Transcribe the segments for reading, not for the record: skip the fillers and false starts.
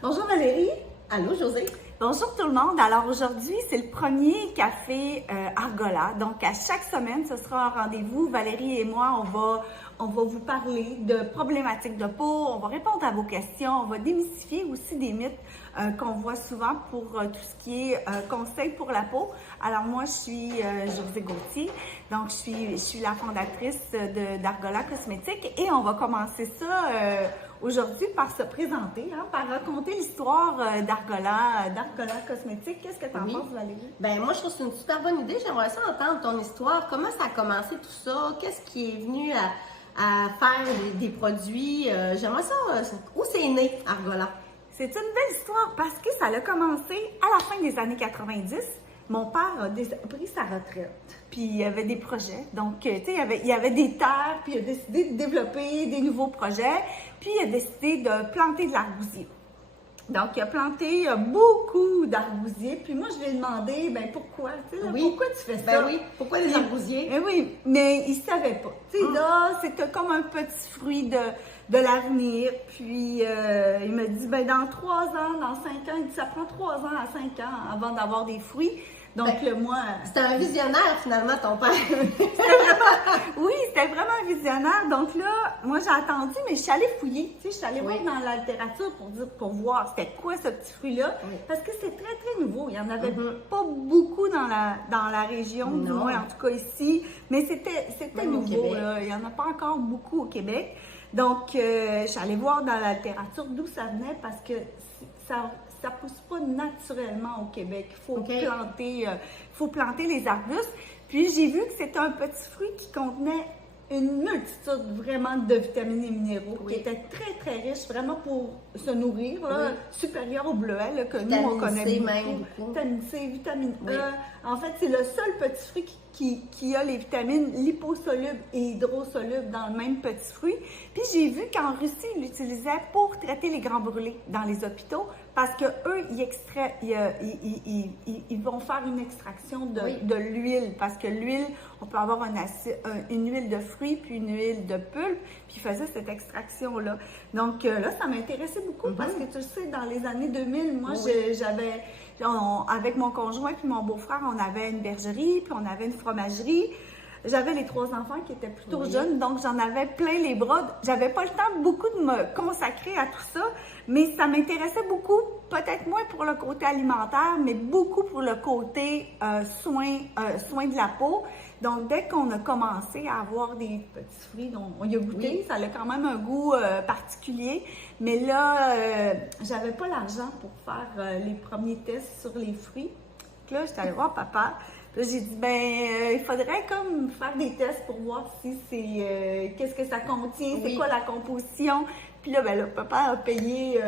Bonjour Valérie. Allô, José? Bonjour tout le monde. Alors aujourd'hui, c'est le premier café Argola. Donc à chaque semaine, ce sera un rendez-vous. Valérie et moi, on va vous parler de problématiques de peau, on va répondre à vos questions, on va démystifier aussi des mythes qu'on voit souvent pour tout ce qui est conseils pour la peau. Alors moi, je suis José Gauthier, donc je suis la fondatrice d'Argola Cosmétiques et on va commencer ça aujourd'hui par se présenter, par raconter l'histoire d'Argola Cosmétiques. Qu'est-ce que tu en penses, Valérie? Ben moi, je trouve que c'est une super bonne idée. J'aimerais ça entendre ton histoire. Comment ça a commencé tout ça? Qu'est-ce qui est venu à faire des produits? J'aimerais ça. Où c'est né, Argola? C'est une belle histoire parce que ça a commencé à la fin des années 90. Mon père a pris sa retraite, puis il y avait des projets. Donc, tu sais, il y avait des terres, puis il a décidé de développer des nouveaux projets, puis il a décidé de planter de l'argousier. Donc, il a planté beaucoup d'arbousiers, puis moi, je lui ai demandé, ben pourquoi, tu sais, pourquoi tu fais ça? Ben oui, pourquoi des arbousiers? Ben oui, mais il savait pas. Tu sais, là, c'était comme un petit fruit de l'avenir, puis il me dit, ben dans 3 ans, dans 5 ans, il dit, ça prend 3 ans à 5 ans avant d'avoir des fruits. Donc, moi... C'était un visionnaire, finalement, ton père. Oui, c'était vraiment un visionnaire. Donc là, moi, j'ai attendu, mais je suis allée fouiller. Tu sais, je suis allée voir dans la littérature pour voir c'était quoi ce petit fruit-là. Oui. Parce que c'est très, très nouveau. Il n'y en avait pas beaucoup dans la région, du moins, en tout cas ici. Mais c'était nouveau. Là. Il n'y en a pas encore beaucoup au Québec. Donc, je suis allée voir dans la littérature d'où ça venait parce que ça pousse pas naturellement au Québec. Il faut planter les arbustes. Puis j'ai vu que c'était un petit fruit qui contenait une multitude vraiment de vitamines et minéraux, qui étaient très, très riches, vraiment pour se nourrir, là, supérieur au bleuet, là, que vitamine nous, on connaît C, beaucoup. Vitamine C, vitamine E. En fait, c'est le seul petit fruit qui a les vitamines liposolubles et hydrosolubles dans le même petit fruit. Puis j'ai vu qu'en Russie, ils l'utilisaient pour traiter les grands brûlés dans les hôpitaux parce qu'eux, ils vont faire une extraction de l'huile parce que l'huile, on peut avoir une huile de fruits puis une huile de pulpe, puis ils faisaient cette extraction-là. Donc là, ça m'intéressait beaucoup parce que tu sais, dans les années 2000, moi, avec mon conjoint puis mon beau-frère, on avait une bergerie, puis on avait une fromagerie. J'avais les 3 enfants qui étaient plutôt jeunes, donc j'en avais plein les bras. J'avais pas le temps beaucoup de me consacrer à tout ça, mais ça m'intéressait beaucoup, peut-être moins pour le côté alimentaire, mais beaucoup pour le côté soin de la peau. Donc, dès qu'on a commencé à avoir des petits fruits, on y a goûté, ça a quand même un goût particulier. Mais là, j'avais pas l'argent pour faire les premiers tests sur les fruits. Donc là, j'étais allée voir papa. Puis là, j'ai dit, il faudrait comme faire des tests pour voir si c'est, qu'est-ce que ça contient, c'est quoi la composition. Puis là, papa a payé...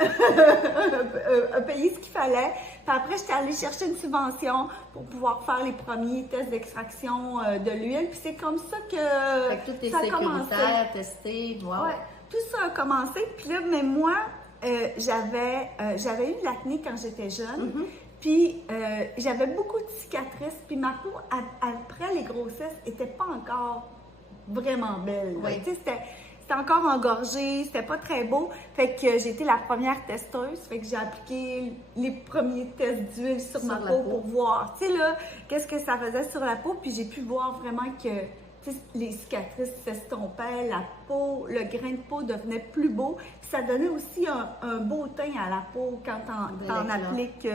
a payé ce qu'il fallait. Puis après, j'étais allée chercher une subvention pour pouvoir faire les premiers tests d'extraction de l'huile. Puis c'est comme ça que tout est sécuritaire, testé. Wow. Ouais, tout ça a commencé. Puis là, mais moi, j'avais eu de l'acné quand j'étais jeune. Puis j'avais beaucoup de cicatrices. Puis ma peau, après les grossesses, était pas encore vraiment belle. Tu sais, c'était encore engorgé, c'était pas très beau. Fait que j'ai été la première testeuse. Fait que j'ai appliqué les premiers tests d'huile sur ma peau pour voir, tu sais, là, qu'est-ce que ça faisait sur la peau. Puis j'ai pu voir vraiment que les cicatrices s'estompaient, la peau, le grain de peau devenait plus beau. Puis ça donnait aussi un beau teint à la peau quand t'en appliques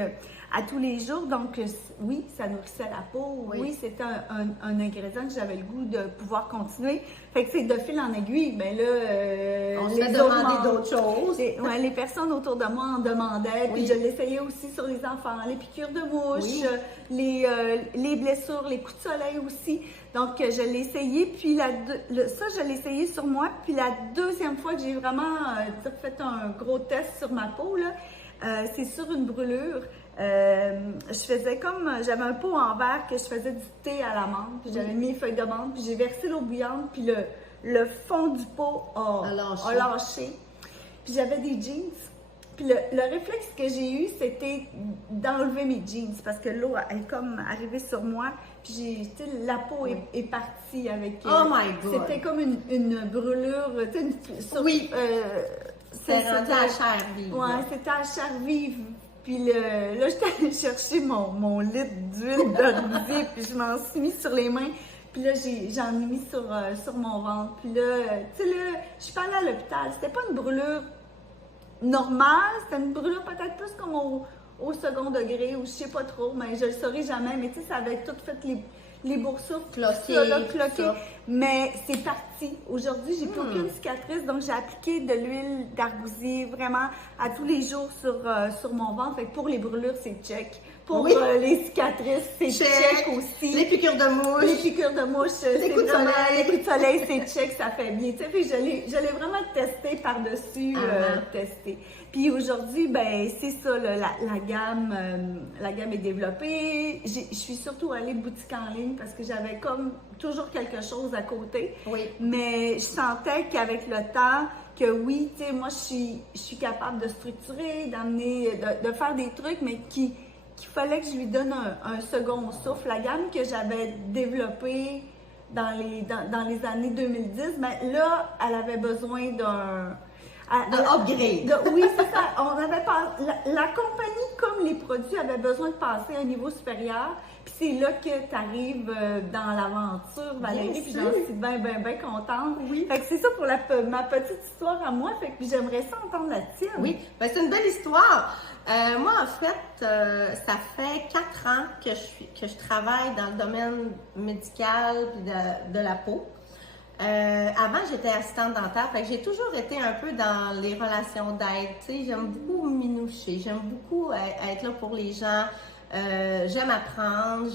à tous les jours. Donc, oui, ça nourrissait la peau. Oui, c'était un ingrédient que j'avais le goût de pouvoir continuer. Fait que c'est de fil en aiguille. Ben là, on se fait demander d'autres choses. Les personnes autour de moi en demandaient. Puis je l'essayais aussi sur les enfants. Les piqûres de mouches, les blessures, les coups de soleil aussi. Donc, je l'ai essayé. Puis ça, je l'ai essayé sur moi. Puis la deuxième fois que j'ai vraiment fait un gros test sur ma peau, là, c'est sur une brûlure. Je faisais j'avais un pot en verre que je faisais du thé à la menthe, puis j'avais mis une feuille de menthe, puis j'ai versé l'eau bouillante, puis le fond du pot a lâché. Puis j'avais des jeans. Puis le réflexe que j'ai eu, c'était d'enlever mes jeans parce que l'eau est comme arrivée sur moi. Puis la peau est partie avec. Oh my God! C'était comme une brûlure, C'est rendu à chair vive. Ouais, c'était à chair vive. Puis là, j'étais allée chercher mon litre d'huile d'arbousier, puis je m'en suis mis sur les mains. Puis là, j'en ai mis sur mon ventre. Puis là, tu sais, là, je suis pas allée à l'hôpital. C'était pas une brûlure normale, c'était une brûlure peut-être plus comme au second degré, ou je sais pas trop, mais je le saurais jamais. Mais tu sais, ça avait tout fait les boursoufles, cloqué. Mais c'est parti. Aujourd'hui, j'ai plus aucune cicatrice, donc j'ai appliqué de l'huile d'arbousier vraiment à tous les jours sur mon ventre. Fait que pour les brûlures, c'est check. Pour les cicatrices, c'est check aussi. Les piqûres de mouche. Les piqûres de mouche, c'est vraiment... Les coups de soleil, c'est check, ça fait bien. Tu sais, je l'ai vraiment testé par-dessus, testé. Puis aujourd'hui, ben c'est ça, là, la gamme est développée. Je suis surtout allée boutique en ligne parce que j'avais comme toujours quelque chose à côté. Oui. Mais je sentais qu'avec le temps, que oui, tu sais, moi, je suis capable de structurer, d'amener, de faire des trucs, mais qu'il fallait que je lui donne un second souffle. La gamme que j'avais développée dans les années 2010, ben là, elle avait besoin d'un upgrade. Oui, c'est ça. On avait la compagnie, comme les produits, avait besoin de passer à un niveau supérieur. Puis c'est là que tu arrives dans l'aventure, Valérie. Puis j'en suis bien contente. Oui. Fait que c'est ça pour ma petite histoire à moi. Fait que j'aimerais ça entendre la tienne. Oui, ben, c'est une belle histoire. Moi, en fait, ça fait 4 ans que je travaille dans le domaine médical et de la peau. Avant, j'étais assistante dentaire, fait que j'ai toujours été un peu dans les relations d'aide. Tu sais, j'aime beaucoup minoucher, j'aime beaucoup être là pour les gens. J'aime apprendre,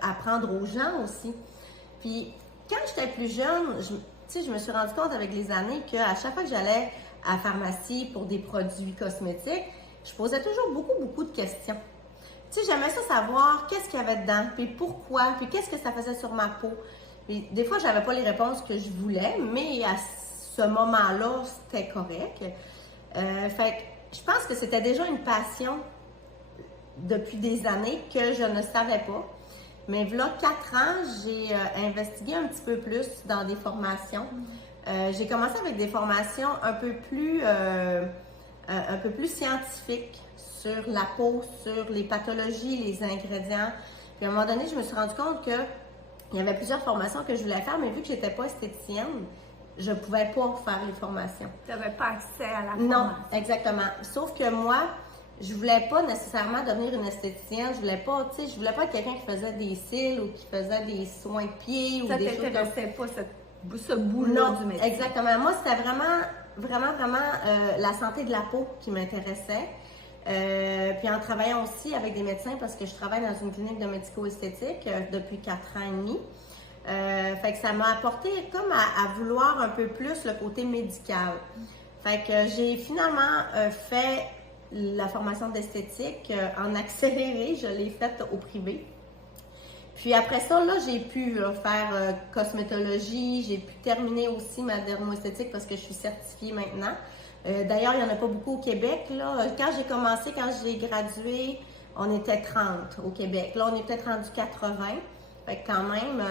apprendre aux gens aussi. Puis, quand j'étais plus jeune, je me suis rendu compte avec les années qu'à chaque fois que j'allais à la pharmacie pour des produits cosmétiques, je posais toujours beaucoup de questions. Tu sais, j'aimais ça savoir qu'est-ce qu'il y avait dedans, puis pourquoi, puis qu'est-ce que ça faisait sur ma peau. Puis, des fois, j'avais pas les réponses que je voulais, mais à ce moment-là, c'était correct. Fait que je pense que c'était déjà une passion depuis des années que je ne savais pas. Mais voilà 4 ans, j'ai investigué un petit peu plus dans des formations. J'ai commencé avec des formations un peu plus scientifiques sur la peau, sur les pathologies, les ingrédients. Puis à un moment donné, je me suis rendu compte que il y avait plusieurs formations que je voulais faire, mais vu que je n'étais pas esthéticienne, je ne pouvais pas faire les formations. Tu n'avais pas accès à la formation. Non, exactement. Sauf que moi, je voulais pas nécessairement devenir une esthéticienne. Je voulais pas être quelqu'un qui faisait des cils ou qui faisait des soins de pieds ou des choses comme ça. Ça t'intéressait pas ce bout-là du métier? Exactement. Moi, c'était vraiment la santé de la peau qui m'intéressait. Puis en travaillant aussi avec des médecins, parce que je travaille dans une clinique de médico-esthétique depuis 4 ans et demi. Fait que ça m'a apporté comme à vouloir un peu plus le côté médical. Fait que j'ai finalement fait la formation d'esthétique en accéléré. Je l'ai faite au privé. Puis après ça, là, j'ai pu faire cosmétologie. J'ai pu terminer aussi ma dermoesthétique parce que je suis certifiée maintenant. D'ailleurs, il n'y en a pas beaucoup au Québec. Là. Quand j'ai gradué, on était 30 au Québec. Là, on est peut-être rendu 80. Fait que quand même,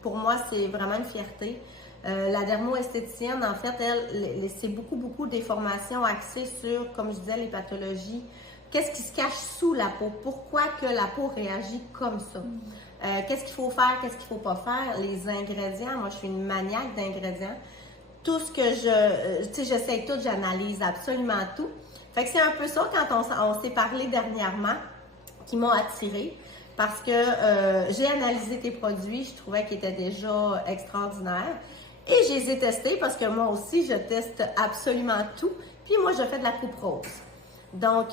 pour moi, c'est vraiment une fierté. La dermoesthéticienne, en fait, elle, c'est beaucoup des formations axées sur, comme je disais, les pathologies. Qu'est-ce qui se cache sous la peau? Pourquoi que la peau réagit comme ça? Qu'est-ce qu'il faut faire? Qu'est-ce qu'il ne faut pas faire? Les ingrédients, moi, je suis une maniaque d'ingrédients. Tout ce que j'essaie tout, j'analyse absolument tout. Fait que c'est un peu ça, quand on s'est parlé dernièrement, qui m'a attirée. Parce que j'ai analysé tes produits, je trouvais qu'ils étaient déjà extraordinaires. Et je les ai testés parce que moi aussi, je teste absolument tout. Puis moi, je fais de la coupe rose. Donc,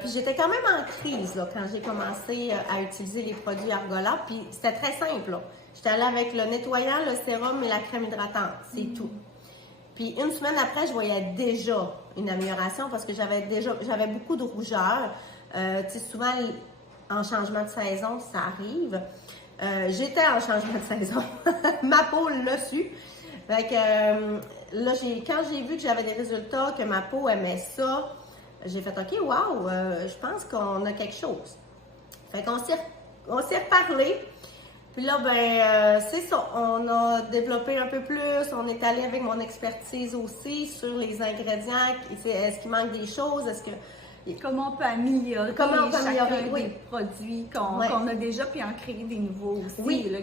puis j'étais quand même en crise là, quand j'ai commencé à utiliser les produits Argola. Puis c'était très simple. Là. J'étais allée avec le nettoyant, le sérum et la crème hydratante. C'est tout. Puis une semaine après, je voyais déjà une amélioration parce que j'avais beaucoup de rougeur. Tu sais, souvent, en changement de saison, ça arrive. J'étais en changement de saison. Ma peau l'a su. Fait que là, quand j'ai vu que j'avais des résultats, que ma peau aimait ça, j'ai fait « OK, wow, je pense qu'on a quelque chose. » Fait qu'on s'est reparlé. Puis là, c'est ça, on a développé un peu plus, on est allé avec mon expertise aussi sur les ingrédients, est-ce qu'il manque des choses, comment on peut améliorer chacun oui. des produits qu'on a déjà, puis en créer des nouveaux aussi, oui. là,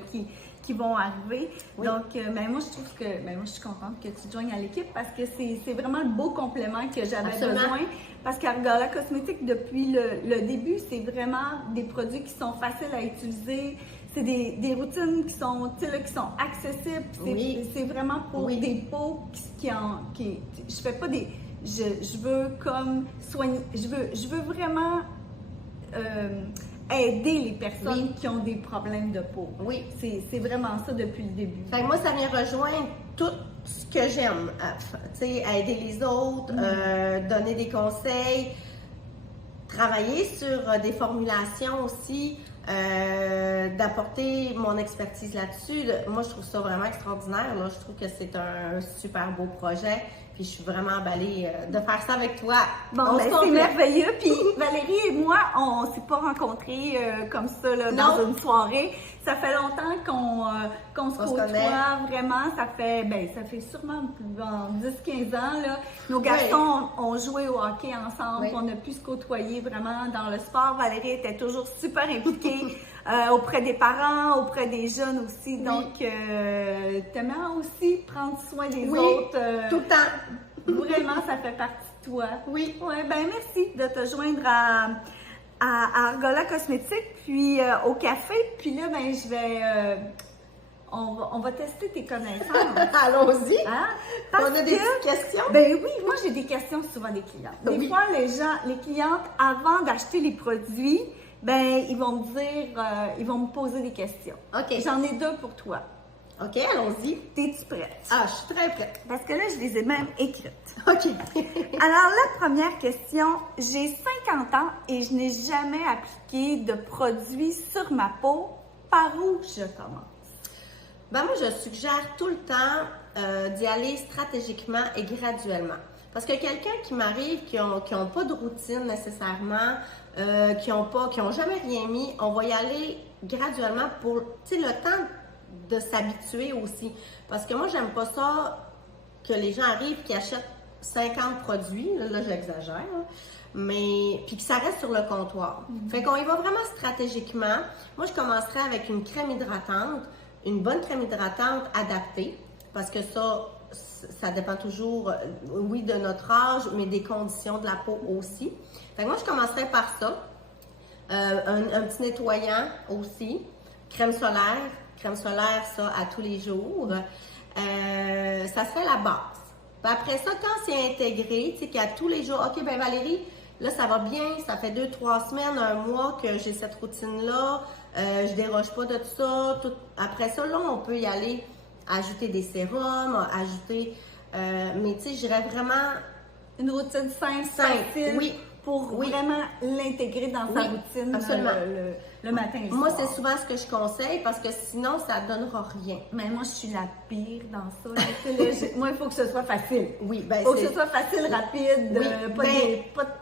qui vont arriver. Oui. Donc, moi, je suis contente que tu te joignes à l'équipe parce que c'est vraiment le beau complément que j'avais besoin. Parce qu'Argala Cosmétique, depuis le début, c'est vraiment des produits qui sont faciles à utiliser. C'est des routines qui sont accessibles. C'est vraiment pour des peaux je fais pas des... Je veux comme soigner... Je veux vraiment... aider les personnes qui ont des problèmes de peau. Oui. C'est vraiment ça depuis le début. Fait que moi, ça vient rejoindre tout ce que j'aime. Aider les autres, donner des conseils, travailler sur des formulations aussi, d'apporter mon expertise là-dessus. Moi, je trouve ça vraiment extraordinaire. Là. Je trouve que c'est un super beau projet. Puis je suis vraiment emballée de faire ça avec toi. Bon, c'est merveilleux. Puis Valérie et moi, on s'est pas rencontrés comme ça là, dans une soirée. Ça fait longtemps qu'on se côtoie vraiment. Ça fait sûrement 10-15 ans. Là. Nos garçons ont joué au hockey ensemble. On a pu se côtoyer vraiment dans le sport. Valérie était toujours super impliquée auprès des parents, auprès des jeunes aussi. Donc, t'aimes aussi prendre soin des autres. Tout le temps. Vraiment, ça fait partie de toi. Oui. Ouais, merci de te joindre à Argala Cosmétique, puis au café. Puis là, je vais... on va tester tes connaissances. Allons-y. Hein? On a des petites questions? Oui, moi j'ai des questions souvent des clientes. Des fois, les clientes, avant d'acheter les produits, ils vont me dire, ils vont me poser des questions. OK. J'en ai 2 pour toi. OK, allons-y. T'es-tu prête? Ah, je suis très prête. Parce que là, je les ai même écrites. OK. Alors, la première question, j'ai 50 ans et je n'ai jamais appliqué de produit sur ma peau. Par où je commence? Moi, je suggère tout le temps d'y aller stratégiquement et graduellement. Parce que quelqu'un qui m'arrive, qui ont pas de routine nécessairement, qui ont jamais rien mis, on va y aller graduellement pour, le temps de s'habituer aussi. Parce que moi, j'aime pas ça que les gens arrivent qui achètent 50 produits, là j'exagère, mais puis que ça reste sur le comptoir. Fait qu'on y va vraiment stratégiquement. Moi, je commencerai avec une crème hydratante, une bonne crème hydratante adaptée, parce que ça dépend toujours, oui, de notre âge, mais des conditions de la peau aussi. Fait que moi, je commencerai par ça. Un petit nettoyant aussi, crème solaire, ça, à tous les jours. Ça serait la base. Puis après ça, quand c'est intégré, tu sais, qu'à tous les jours, OK, Valérie, là, ça va bien, ça fait 2-3 semaines, 1 mois que j'ai cette routine-là, je déroge pas de tout ça. Après ça, là, on peut y aller, ajouter des sérums, mais tu sais, j'irais vraiment... Une routine simple, facile. Oui. Pour vraiment l'intégrer dans sa routine le matin et le Moi, soir. c'est souvent ce que je conseille parce que sinon, ça ne donnera rien. Mais moi, je suis la pire dans ça. Moi, il faut que ce soit facile. Oui, il faut que ce soit facile, rapide,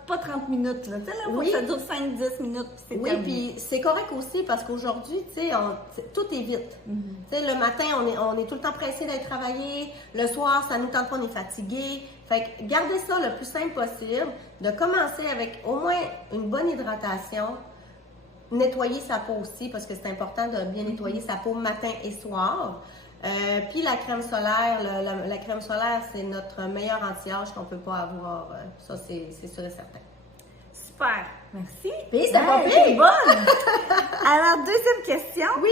pas 30 minutes. Là. Tu sais, là, faut que ça dure 5-10 minutes, puis c'est terminé. Puis c'est correct aussi parce qu'aujourd'hui, tu sais, tout est vite. Tu sais, le matin, on est tout le temps pressé d'aller travailler. Le soir, ça nous tente pas, on est fatigué. Fait que gardez ça le plus simple possible, de commencer avec au moins une bonne hydratation, nettoyer sa peau aussi, parce que c'est important de bien nettoyer sa peau matin et soir. Puis la crème solaire, la crème solaire, c'est notre meilleur anti-âge qu'on peut pas avoir. Ça, c'est sûr et certain. Super, merci. Puis c'est pas pire. Bonne. Alors, deuxième question. Oui.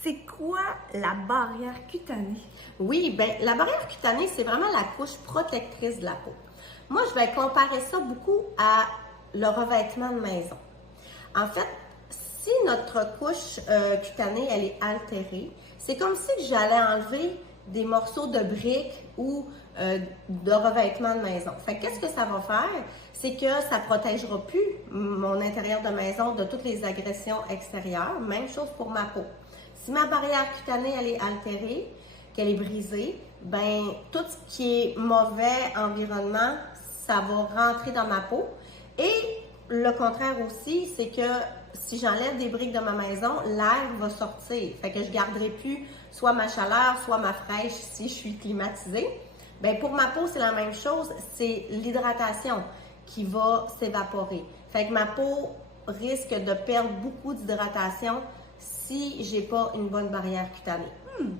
C'est quoi la barrière cutanée? Oui, la barrière cutanée, c'est vraiment la couche protectrice de la peau. Moi, je vais comparer ça beaucoup à le revêtement de maison. En fait, si notre couche cutanée, elle est altérée, c'est comme si j'allais enlever des morceaux de briques ou de revêtement de maison. Fait que qu'est-ce que ça va faire? C'est que ça ne protégera plus mon intérieur de maison de toutes les agressions extérieures. Même chose pour ma peau. Si ma barrière cutanée, elle est altérée, qu'elle est brisée, tout ce qui est mauvais environnement, ça va rentrer dans ma peau. Et le contraire aussi, c'est que si j'enlève des briques de ma maison, l'air va sortir. Fait que je garderai plus soit ma chaleur, soit ma fraîche si je suis climatisée. Bien, pour ma peau, c'est la même chose. C'est l'hydratation qui va s'évaporer. Fait que ma peau risque de perdre beaucoup d'hydratation si j'ai pas une bonne barrière cutanée.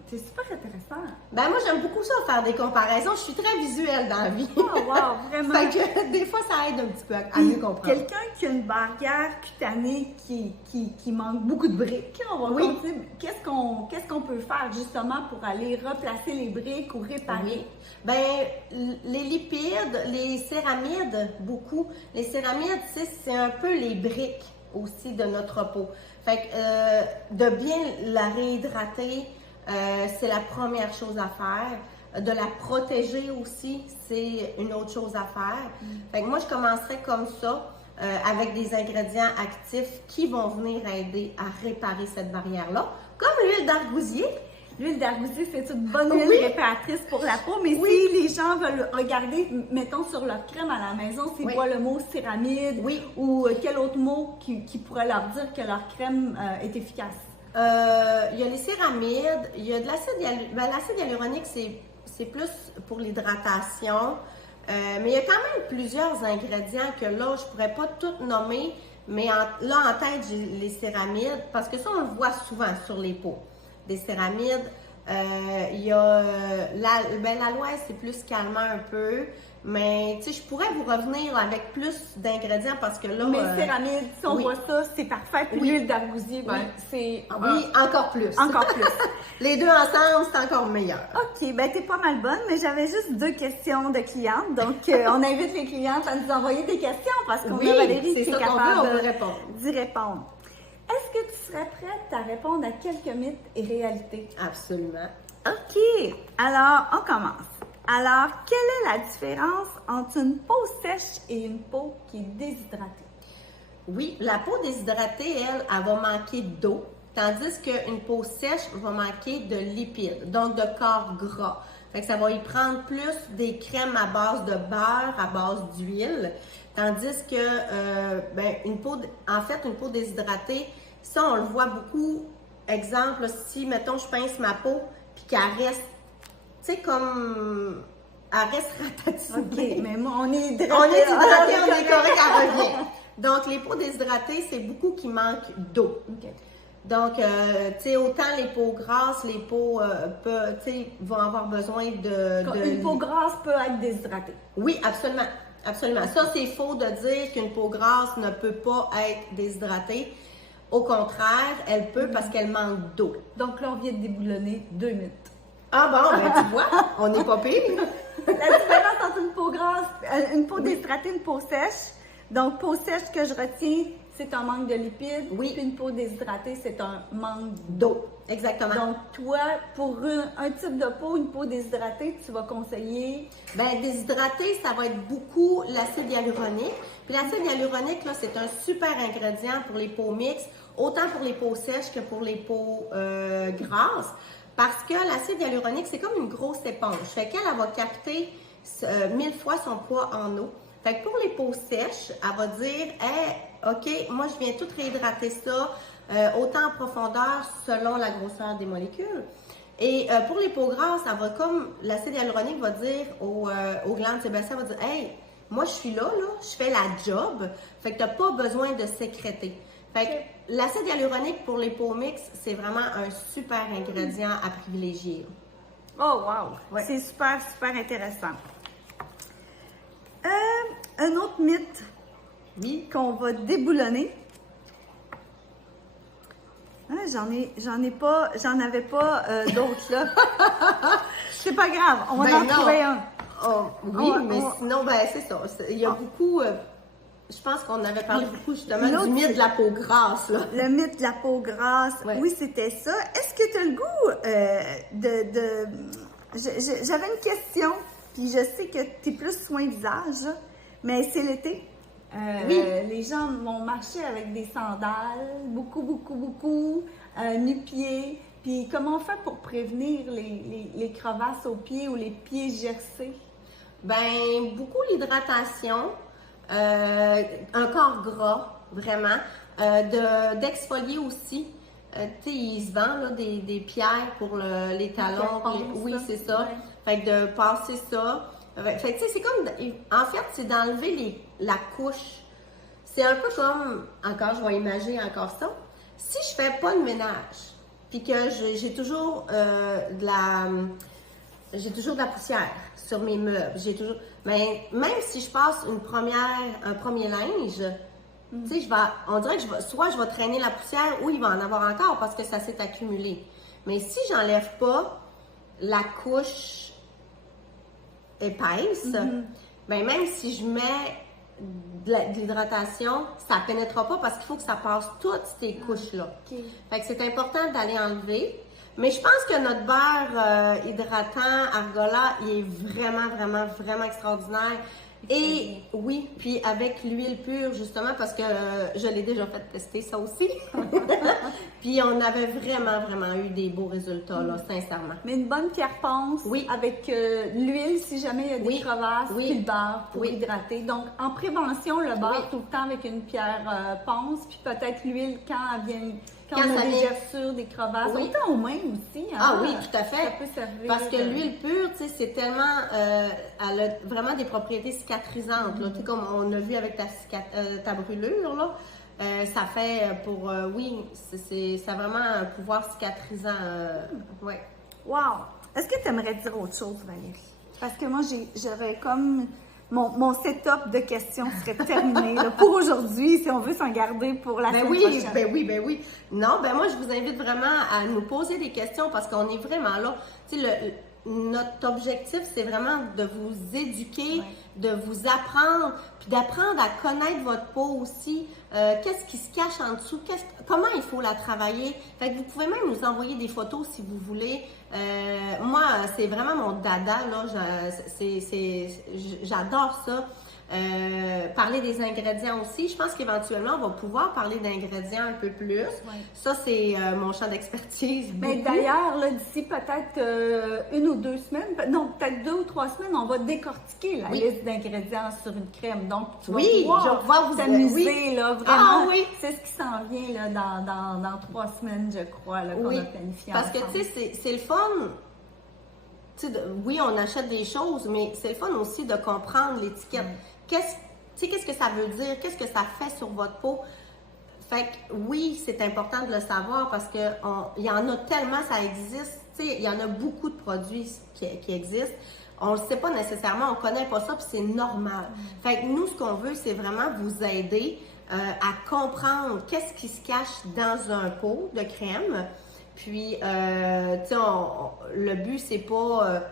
C'est super intéressant. Ben moi, j'aime beaucoup ça, faire des comparaisons. Je suis très visuelle dans la vie. Oh, wow, vraiment. Fait que des fois, ça aide un petit peu à mieux comprendre. Quelqu'un qui a une barrière cutanée qui manque beaucoup de briques, on va continuer. Qu'est-ce qu'on peut faire justement pour aller replacer les briques ou réparer? Oui. Ben, les lipides, les céramides, beaucoup. Les céramides, c'est un peu les briques aussi de notre peau. Fait que de bien la réhydrater, c'est la première chose à faire. De la protéger aussi, c'est une autre chose à faire. Fait que moi, je commencerais comme ça, avec des ingrédients actifs qui vont venir aider à réparer cette barrière-là, comme l'huile d'argousier. L'huile d'argousier, c'est une bonne huile réparatrice pour la peau, mais si les gens veulent regarder, mettons sur leur crème à la maison, s'ils voient le mot céramide ou quel autre mot qui pourrait leur dire que leur crème est efficace? Il y a les céramides, il y a de l'acide hyaluronique, c'est plus pour l'hydratation, mais il y a quand même plusieurs ingrédients que là, je pourrais pas tout nommer, mais là en tête, j'ai les céramides, parce que ça, on le voit souvent sur les peaux. Des céramides, il y a l'aloès, c'est plus calmant un peu, mais tu sais, je pourrais vous revenir avec plus d'ingrédients parce que là... Mais céramides, si on voit ça, c'est parfait. Puis l'huile d'argousier, c'est... Oui, encore plus. Encore plus. Les deux ensemble, c'est encore meilleur. OK, ben t'es pas mal bonne, mais j'avais juste 2 questions de clientes. Donc, on invite les clientes à nous envoyer des questions parce qu'on a Valérie qui est capable d'y répondre. Est-ce que tu serais prête à répondre à quelques mythes et réalités? Absolument. OK. Alors, on commence. Alors, quelle est la différence entre une peau sèche et une peau qui est déshydratée? Oui, la peau déshydratée, elle va manquer d'eau, tandis qu'une peau sèche va manquer de lipides, donc de corps gras. Fait que ça va y prendre plus des crèmes à base de beurre, à base d'huile, tandis que une peau déshydratée, ça on le voit beaucoup. Exemple, si mettons je pince ma peau puis qu'elle reste, tu sais comme elle reste ratatinée. OK, mais moi on est hydraté. On est hydraté, on est correct, elle revient. Donc les peaux déshydratées, c'est beaucoup qui manquent d'eau. OK. Donc, tu sais, autant les peaux grasses, les peaux vont avoir besoin de... Une peau grasse peut être déshydratée. Oui, absolument. Absolument. Ça, c'est faux de dire qu'une peau grasse ne peut pas être déshydratée. Au contraire, elle peut parce qu'elle manque d'eau. Donc là, on vient de déboulonner 2 mythes. Ah bon, ben, tu vois, on n'est pas pire. La différence entre une peau grasse, une peau déshydratée, une peau sèche. Donc, peau sèche que je retiens, c'est un manque de lipides. Oui. Puis une peau déshydratée, c'est un manque d'eau. Exactement. Donc, toi, pour un type de peau, une peau déshydratée, tu vas conseiller? Bien, déshydratée, ça va être beaucoup l'acide hyaluronique. Puis l'acide hyaluronique, là, c'est un super ingrédient pour les peaux mixtes, autant pour les peaux sèches que pour les peaux grasses. Parce que l'acide hyaluronique, c'est comme une grosse éponge. Fait qu'elle va capter 1000 fois son poids en eau. Fait que pour les peaux sèches, elle va dire hey, OK, moi je viens tout réhydrater ça, autant en profondeur selon la grosseur des molécules. Et pour les peaux grasses, elle va comme l'acide hyaluronique va dire aux glandes sébacéennes, va dire hey, moi je suis là, je fais la job, fait que tu n'as pas besoin de sécréter. Fait que l'acide hyaluronique pour les peaux mixtes, c'est vraiment un super ingrédient à privilégier. Oh wow! Ouais. C'est super, super intéressant. Un autre mythe qu'on va déboulonner. J'en avais pas d'autres là. C'est pas grave, on va en trouver un. Sinon, c'est ça. Il y a beaucoup. Je pense qu'on avait parlé beaucoup justement du mythe de la peau grasse. Là. Le mythe de la peau grasse, oui, c'était ça. Est-ce que tu as le goût J'avais une question, puis je sais que tu es plus soin visage, mais c'est l'été. Les gens vont marcher avec des sandales, beaucoup, nu-pieds. Puis comment on fait pour prévenir les crevasses aux pieds ou les pieds gercés? Ben beaucoup l'hydratation, un corps gras, vraiment. d'exfolier aussi. Tu sais, il se vend là, des pierres pour les talons. Oui, c'est ça. Ouais. Fait que de passer ça. Fait que tu sais, c'est comme. En fait, c'est d'enlever la couche. C'est un peu comme. Encore, je vais imaginer encore ça. Si je fais pas de ménage, puis que j'ai toujours j'ai toujours de la poussière sur mes meubles. Mais même si je passe un premier linge, tu sais, on dirait que soit je vais traîner la poussière ou il va en avoir encore parce que ça s'est accumulé. Mais si j'enlève pas la couche épaisse, ben même si je mets de l'hydratation, ça ne pénétrera pas parce qu'il faut que ça passe toutes ces couches-là. Okay. Fait que c'est important d'aller enlever. Mais je pense que notre beurre hydratant Argola, il est vraiment, vraiment, vraiment extraordinaire. Et oui, puis avec l'huile pure, justement, parce que je l'ai déjà fait tester ça aussi. Puis on avait vraiment, vraiment eu des beaux résultats, là, sincèrement. Mais une bonne pierre ponce avec l'huile, si jamais il y a des crevasses, puis le beurre pour hydrater. Donc, en prévention, le beurre tout le temps avec une pierre ponce, puis peut-être l'huile quand elle vient... Quand on a des gerçures, des crevasses, autant aux mains aussi. Hein? Ah oui, tout à fait. Ça peut servir. Parce que l'huile pure, tu sais, c'est tellement... elle a vraiment des propriétés cicatrisantes. Là. Tu sais, comme on a vu avec ta brûlure, là. Ça fait pour... ça a vraiment un pouvoir cicatrisant. Ouais. Wow! Est-ce que tu aimerais dire autre chose, Valérie? Parce que moi, j'aurais comme... Mon setup de questions serait terminé là, pour aujourd'hui, si on veut s'en garder pour la semaine prochaine. Ben oui. Non, ben moi, je vous invite vraiment à nous poser des questions parce qu'on est vraiment là. Tu sais, notre objectif, c'est vraiment de vous éduquer, de vous apprendre, puis d'apprendre à connaître votre peau aussi. Qu'est-ce qui se cache en dessous? Comment il faut la travailler? Fait que vous pouvez même nous envoyer des photos si vous voulez. Moi, c'est vraiment mon dada, là. J'adore ça. Parler des ingrédients aussi. Je pense qu'éventuellement, on va pouvoir parler d'ingrédients un peu plus. Ça, c'est mon champ d'expertise. Mais d'ailleurs, là, d'ici peut-être 1 ou 2 semaines, non, peut-être 2 ou 3 semaines, on va décortiquer la liste d'ingrédients sur une crème. Donc, tu vas pouvoir vous amuser, là, vraiment. C'est ce qui s'en vient là, dans 3 semaines, je crois, là, qu'on a planifié parce ensemble. que, tu sais, c'est le fun. Oui, on achète des choses, mais c'est le fun aussi de comprendre l'étiquette. Qu'est-ce que ça veut dire? Qu'est-ce que ça fait sur votre peau? Fait que oui, c'est important de le savoir parce que il y en a tellement, ça existe. Il y en a beaucoup de produits qui existent. On ne le sait pas nécessairement, on ne connaît pas ça, puis c'est normal. Fait que nous, ce qu'on veut, c'est vraiment vous aider à comprendre qu'est-ce qui se cache dans un pot de crème. Puis, le but, c'est pas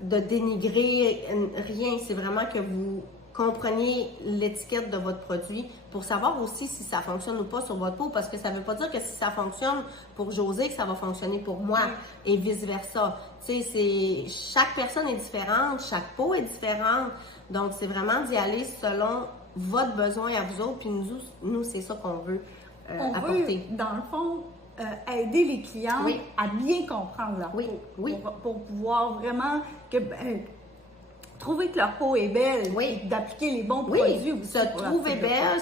de dénigrer rien, c'est vraiment que vous compreniez l'étiquette de votre produit pour savoir aussi si ça fonctionne ou pas sur votre peau, parce que ça ne veut pas dire que si ça fonctionne pour Josée, que ça va fonctionner pour moi et vice-versa. Tu sais, chaque personne est différente, chaque peau est différente, donc c'est vraiment d'y aller selon votre besoin à vous autres, puis nous c'est ça qu'on veut apporter. On veut, dans le fond, aider les clients à bien comprendre leur peau. Pour pouvoir vraiment trouver que leur peau est belle, d'appliquer les bons produits aussi. Se trouver belle,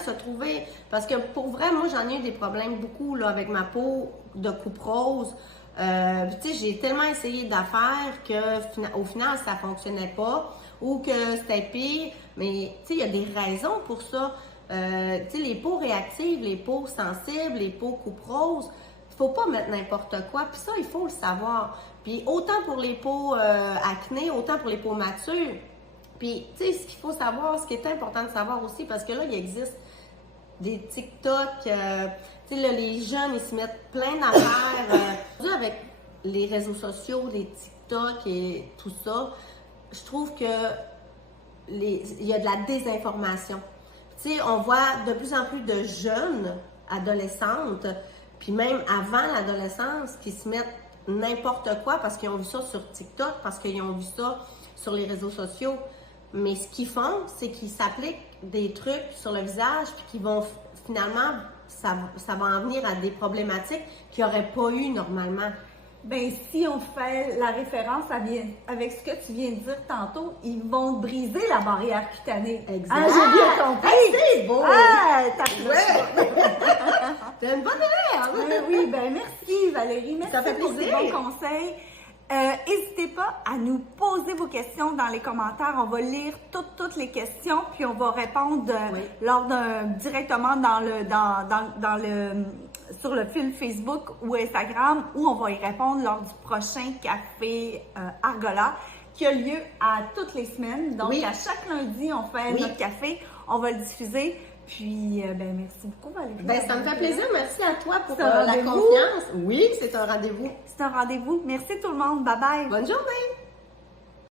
parce que pour vrai, moi j'en ai eu des problèmes beaucoup là, avec ma peau de coupe rose. Tu sais, j'ai tellement essayé d'affaires que au final ça fonctionnait pas ou que c'était pire. Mais tu sais, il y a des raisons pour ça. Tu sais, les peaux réactives, les peaux sensibles, les peaux coupe rose. Faut pas mettre n'importe quoi, puis ça, il faut le savoir. Puis autant pour les peaux acné, autant pour les peaux matures. Puis, tu sais, ce qu'il faut savoir, ce qui est important de savoir aussi, parce que là, il existe des TikTok, tu sais, là, les jeunes, ils se mettent plein d'affaires. Avec les réseaux sociaux, les TikTok et tout ça, je trouve que il y a de la désinformation. Tu sais, on voit de plus en plus de jeunes adolescentes, puis même avant l'adolescence, qui se mettent n'importe quoi parce qu'ils ont vu ça sur TikTok, parce qu'ils ont vu ça sur les réseaux sociaux. Mais ce qu'ils font, c'est qu'ils s'appliquent des trucs sur le visage, puis qu'ils vont finalement, ça va en venir à des problématiques qu'ils n'auraient pas eu normalement. Ben, si on fait la référence avec ce que tu viens de dire tantôt, ils vont briser la barrière cutanée. Exact. Ah, j'ai bien compris. C'est beau. Ah, t'as Ouais. T'as une bonne élève. oui, ben merci Valérie. Merci Ça fait pour ces plaisir. bons conseils. N'hésitez pas à nous poser vos questions dans les commentaires. On va lire toutes les questions, puis on va répondre directement sur le fil Facebook ou Instagram, où on va y répondre lors du prochain café Argola qui a lieu à toutes les semaines. Donc, à chaque lundi, on fait notre café. On va le diffuser. Puis, merci beaucoup, Valérie. Ça me fait plaisir. Merci à toi pour la confiance. Oui, c'est un rendez-vous. C'est un rendez-vous. Merci tout le monde. Bye bye. Bonne journée.